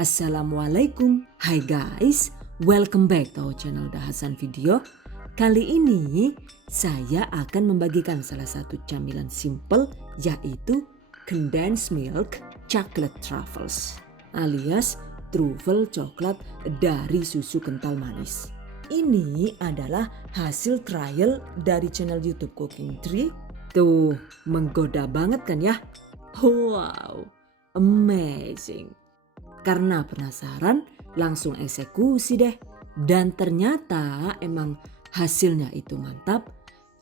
Assalamualaikum. Hai guys, welcome back to our channel Dahasan Video. Kali ini saya akan membagikan salah satu camilan simple, yaitu condensed milk chocolate truffles alias truffle coklat dari susu kental manis. Ini adalah hasil trial dari channel YouTube Cooking Tree. Tuh, menggoda banget kan ya? Wow, amazing. Karena penasaran, langsung eksekusi deh. Dan ternyata emang hasilnya itu mantap.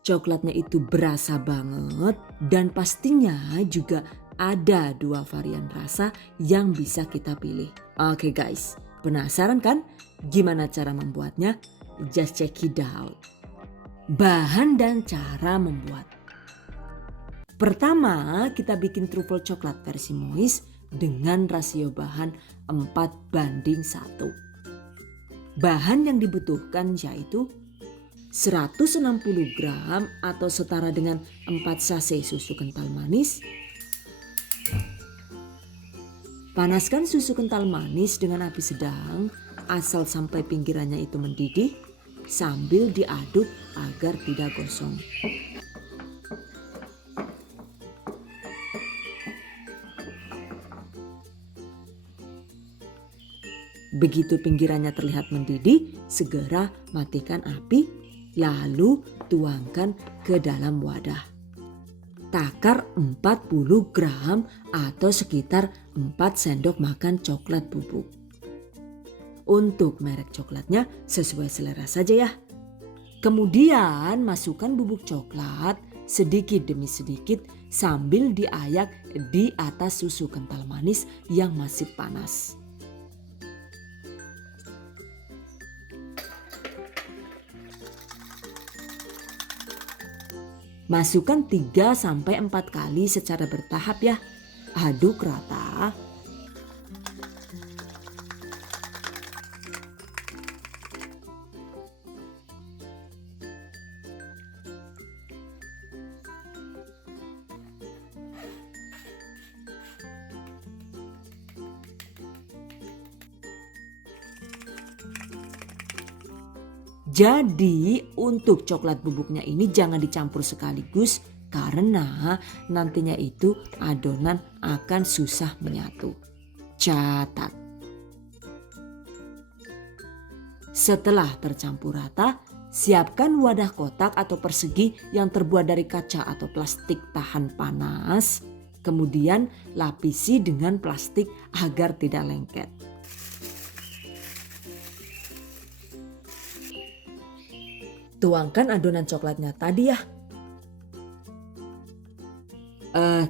Coklatnya itu berasa banget. Dan pastinya juga ada 2 varian rasa yang bisa kita pilih. Oke guys, penasaran kan gimana cara membuatnya? Just check it out. Bahan dan cara membuat. Pertama, kita bikin truffle coklat versi moist dengan rasio bahan 4:1. Bahan yang dibutuhkan yaitu 160 gram atau setara dengan 4 sachet susu kental manis. Panaskan susu kental manis dengan api sedang asal sampai pinggirannya itu mendidih sambil diaduk agar tidak gosong. Begitu pinggirannya terlihat mendidih, segera matikan api, lalu tuangkan ke dalam wadah. Takar 40 gram atau sekitar 4 sendok makan coklat bubuk. Untuk merek coklatnya sesuai selera saja ya. Kemudian masukkan bubuk coklat sedikit demi sedikit sambil diayak di atas susu kental manis yang masih panas. Masukkan 3-4 kali secara bertahap ya. Aduk rata. Jadi untuk coklat bubuknya ini jangan dicampur sekaligus karena nantinya itu adonan akan susah menyatu. Catat. Setelah tercampur rata, siapkan wadah kotak atau persegi yang terbuat dari kaca atau plastik tahan panas. Kemudian lapisi dengan plastik agar tidak lengket. Tuangkan adonan coklatnya tadi ya.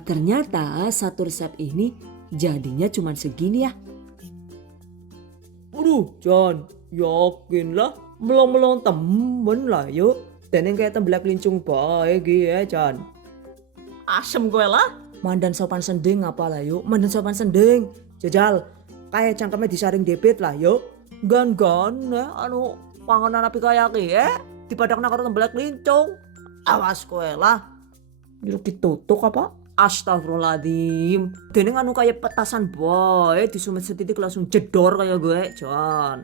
Ternyata satu resep ini jadinya cuma segini ya. Aduh, John, yakin lah, melong-melong temen lah yuk. Dan yang kayak tembelak lincung baik ya, John. Asem gue lah. Mandan sopan sending apa lah yuk, mandan sopan sending. Jajal, kayak cangkemnya disaring debit lah yuk. Gan-gan ya, panganan api kayak ya. Dipadakna karo tembelak lincung. Awas kowe lah. Yuk ditutuk apa? Astagfirullahaladzim. Dene kayak petasan boy, disumet setitik langsung jedor kayak gue, John.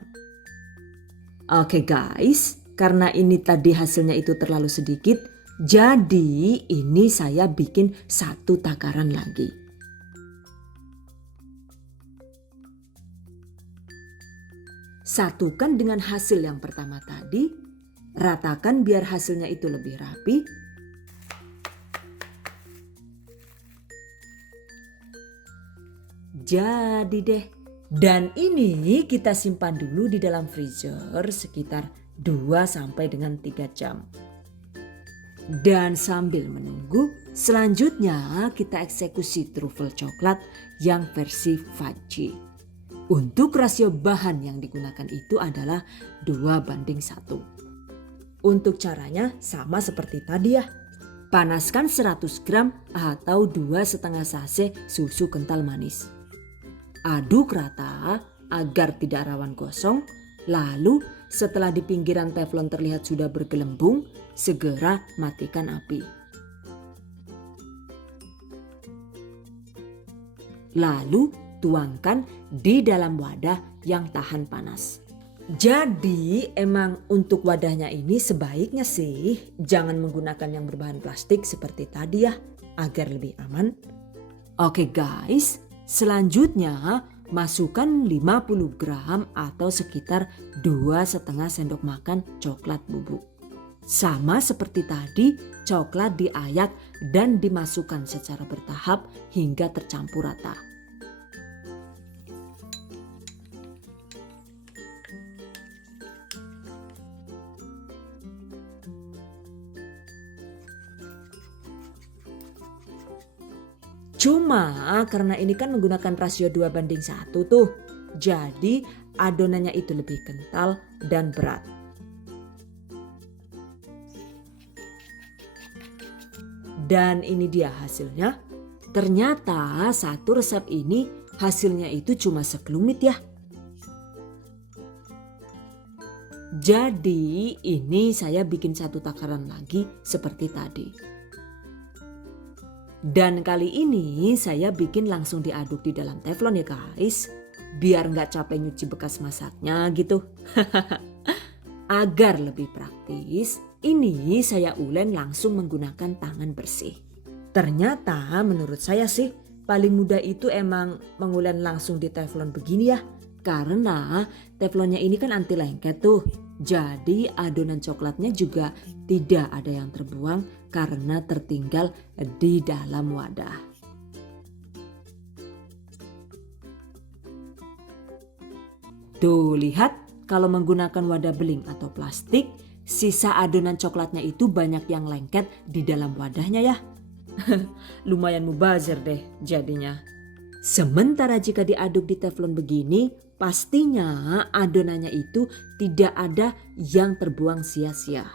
Oke guys, karena ini tadi hasilnya itu terlalu sedikit, jadi ini saya bikin 1 takaran lagi. Satukan dengan hasil yang pertama tadi. Ratakan biar hasilnya itu lebih rapi. Jadi deh. Dan ini kita simpan dulu di dalam freezer sekitar 2 sampai dengan 3 jam. Dan sambil menunggu, selanjutnya kita eksekusi truffle coklat yang versi fudgy. Untuk rasio bahan yang digunakan itu adalah 2:1. Untuk caranya sama seperti tadi ya. Panaskan 100 gram atau 2,5 sachet susu kental manis. Aduk rata agar tidak rawan gosong. Lalu setelah di pinggiran teflon terlihat sudah bergelembung, segera matikan api. Lalu tuangkan di dalam wadah yang tahan panas. Jadi emang untuk wadahnya ini sebaiknya sih jangan menggunakan yang berbahan plastik seperti tadi ya, agar lebih aman. Oke guys, selanjutnya masukkan 50 gram atau sekitar 2,5 sendok makan coklat bubuk. Sama seperti tadi, coklat diayak dan dimasukkan secara bertahap hingga tercampur rata. Cuma karena ini kan menggunakan rasio 2:1 tuh. Jadi adonannya itu lebih kental dan berat. Dan ini dia hasilnya. Ternyata satu resep ini hasilnya itu cuma sekelumit ya. Jadi ini saya bikin satu takaran lagi seperti tadi. Dan kali ini saya bikin langsung diaduk di dalam teflon ya guys. Biar nggak capek nyuci bekas masaknya gitu. Agar lebih praktis, ini saya ulen langsung menggunakan tangan bersih. Ternyata menurut saya sih paling mudah itu emang mengulen langsung di teflon begini ya. Karena teflonnya ini kan anti lengket tuh. Jadi adonan coklatnya juga tidak ada yang terbuang karena tertinggal di dalam wadah. Tuh lihat, kalau menggunakan wadah beling atau plastik, sisa adonan coklatnya itu banyak yang lengket di dalam wadahnya ya. Lumayan mubazir deh jadinya. Sementara jika diaduk di teflon begini, pastinya adonannya itu tidak ada yang terbuang sia-sia.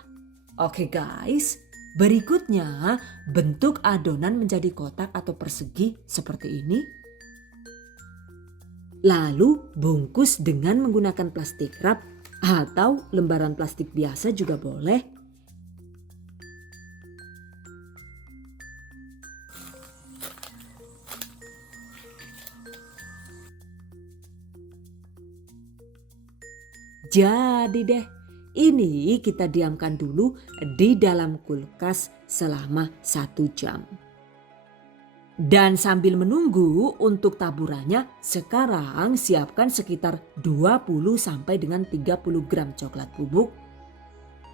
Oke guys, berikutnya bentuk adonan menjadi kotak atau persegi seperti ini. Lalu bungkus dengan menggunakan plastik wrap atau lembaran plastik biasa juga boleh. Jadi deh, ini kita diamkan dulu di dalam kulkas selama 1 jam. Dan sambil menunggu untuk taburannya, sekarang siapkan sekitar 20 sampai dengan 30 gram coklat bubuk.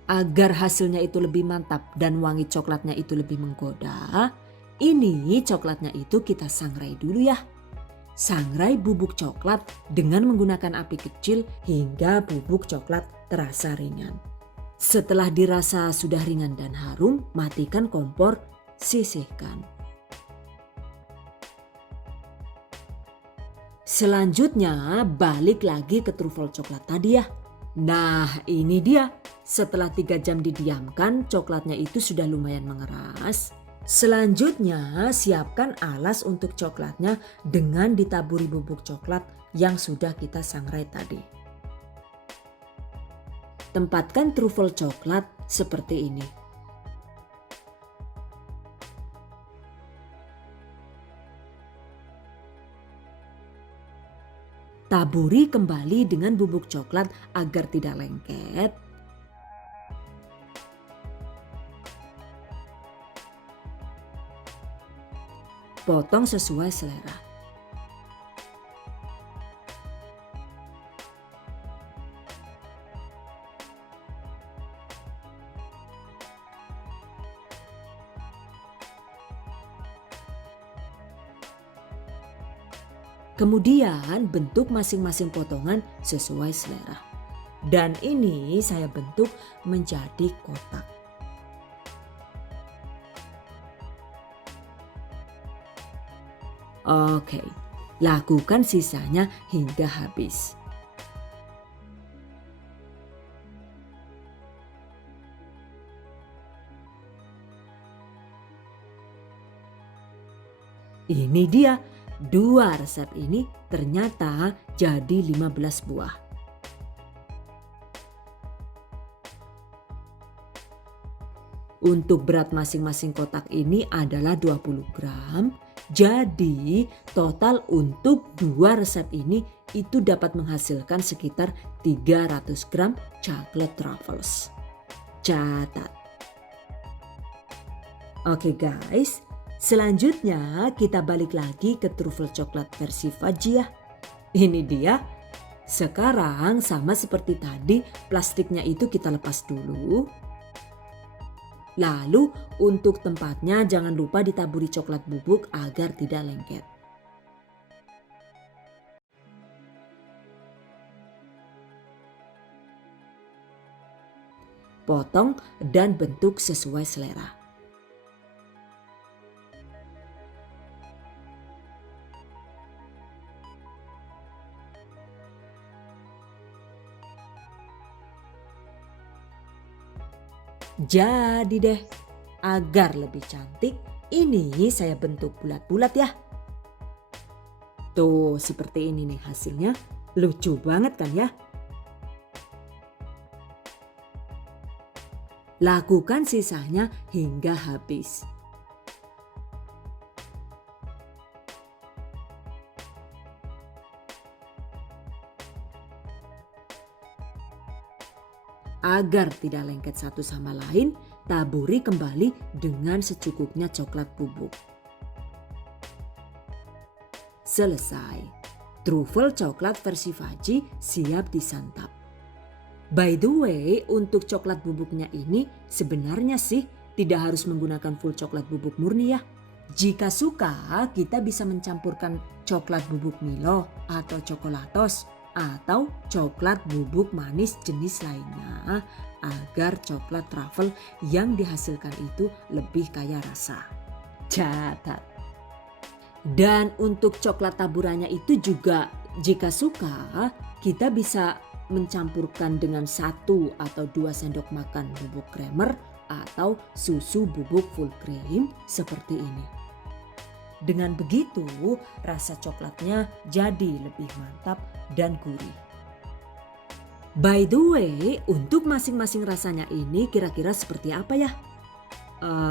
Agar hasilnya itu lebih mantap dan wangi coklatnya itu lebih menggoda, ini coklatnya itu kita sangrai dulu ya. Sangrai bubuk coklat dengan menggunakan api kecil hingga bubuk coklat terasa ringan. Setelah dirasa sudah ringan dan harum, matikan kompor, sisihkan. Selanjutnya balik lagi ke trufel coklat tadi ya. Nah ini dia, setelah 3 jam didiamkan coklatnya itu sudah lumayan mengeras. Selanjutnya siapkan alas untuk coklatnya dengan ditaburi bubuk coklat yang sudah kita sangrai tadi. Tempatkan trufel coklat seperti ini. Taburi kembali dengan bubuk coklat agar tidak lengket. Potong sesuai selera. Kemudian bentuk masing-masing potongan sesuai selera. Dan ini saya bentuk menjadi kotak. Oke, lakukan sisanya hingga habis. Ini dia, 2 resep ini ternyata jadi 15 buah. Untuk berat masing-masing kotak ini adalah 20 gram. Jadi total untuk 2 resep ini itu dapat menghasilkan sekitar 300 gram chocolate truffles. Catat. Oke guys, selanjutnya kita balik lagi ke truffle coklat versi Fudgy ya. Ini dia. Sekarang sama seperti tadi, plastiknya itu kita lepas dulu. Lalu untuk tempatnya jangan lupa ditaburi coklat bubuk agar tidak lengket. Potong dan bentuk sesuai selera. Jadi deh, agar lebih cantik, ini saya bentuk bulat-bulat ya. Tuh, seperti ini nih hasilnya. Lucu banget kan ya? Lakukan sisanya hingga habis. Agar tidak lengket satu sama lain, taburi kembali dengan secukupnya coklat bubuk. Selesai. Truffle coklat versi Fudgy siap disantap. By the way, untuk coklat bubuknya ini sebenarnya sih tidak harus menggunakan full coklat bubuk murni ya. Jika suka, kita bisa mencampurkan coklat bubuk Milo atau coklatos atau coklat bubuk manis jenis lainnya agar coklat truffle yang dihasilkan itu lebih kaya rasa. Catat. Dan untuk coklat taburannya itu juga jika suka kita bisa mencampurkan dengan 1 atau 2 sendok makan bubuk creamer atau susu bubuk full cream seperti ini. Dengan begitu rasa coklatnya jadi lebih mantap dan gurih. By the way, untuk masing-masing rasanya ini kira-kira seperti apa ya?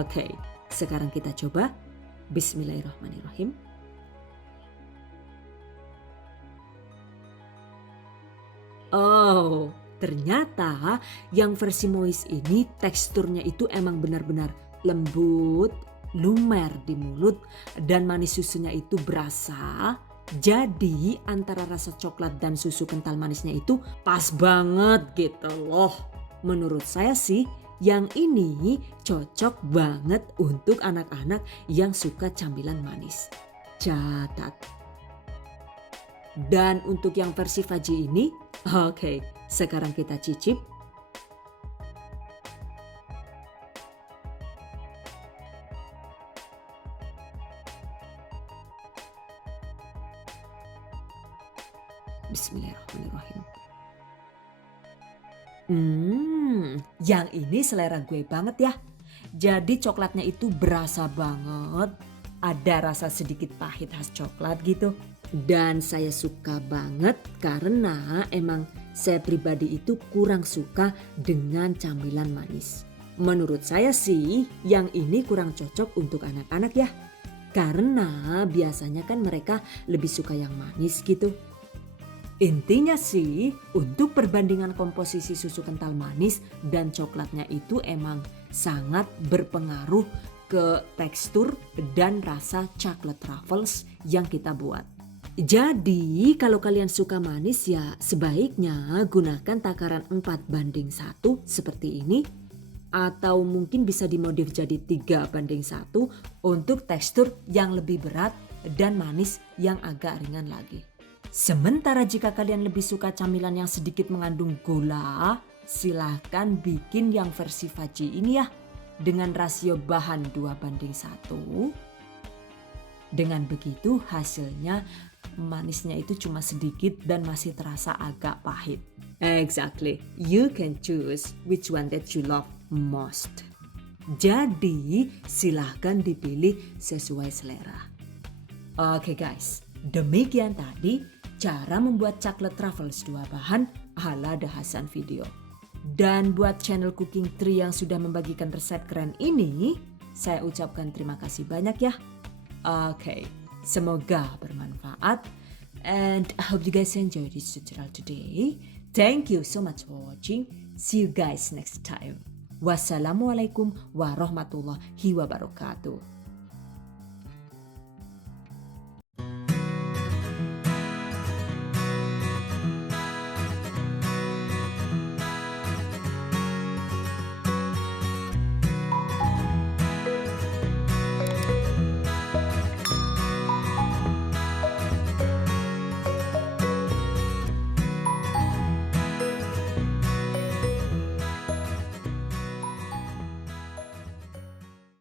Oke, sekarang kita coba. Bismillahirrahmanirrahim. Oh, ternyata yang versi moist ini teksturnya itu emang benar-benar lembut, lumer di mulut dan manis susunya itu berasa. Jadi antara rasa coklat dan susu kental manisnya itu pas banget gitu loh. Menurut saya sih yang ini cocok banget untuk anak-anak yang suka camilan manis. Catat. Dan untuk yang versi Fudgy ini, oke, sekarang kita cicip. Bismillahirrahmanirrahim. Yang ini selera gue banget ya. Jadi coklatnya itu berasa banget. Ada rasa sedikit pahit khas coklat gitu. Dan saya suka banget karena emang saya pribadi itu kurang suka dengan camilan manis. Menurut saya sih yang ini kurang cocok untuk anak-anak ya. Karena biasanya kan mereka lebih suka yang manis gitu. Intinya sih untuk perbandingan komposisi susu kental manis dan coklatnya itu emang sangat berpengaruh ke tekstur dan rasa chocolate truffles yang kita buat. Jadi kalau kalian suka manis ya sebaiknya gunakan takaran 4:1 seperti ini. Atau mungkin bisa dimodif jadi 3:1 untuk tekstur yang lebih berat dan manis yang agak ringan lagi. Sementara jika kalian lebih suka camilan yang sedikit mengandung gula, silahkan bikin yang versi Fudgy ini ya. Dengan rasio bahan 2:1. Dengan begitu hasilnya manisnya itu cuma sedikit dan masih terasa agak pahit. Exactly, you can choose which one that you love most. Jadi silahkan dipilih sesuai selera. Oke guys, demikian tadi cara membuat chocolate truffles 2 bahan ala The Hasan Video. Dan buat channel Cooking Tree yang sudah membagikan resep keren ini, saya ucapkan terima kasih banyak ya. Okay, semoga bermanfaat. And I hope you guys enjoy this tutorial today. Thank you so much for watching. See you guys next time. Wassalamualaikum warahmatullahi wabarakatuh.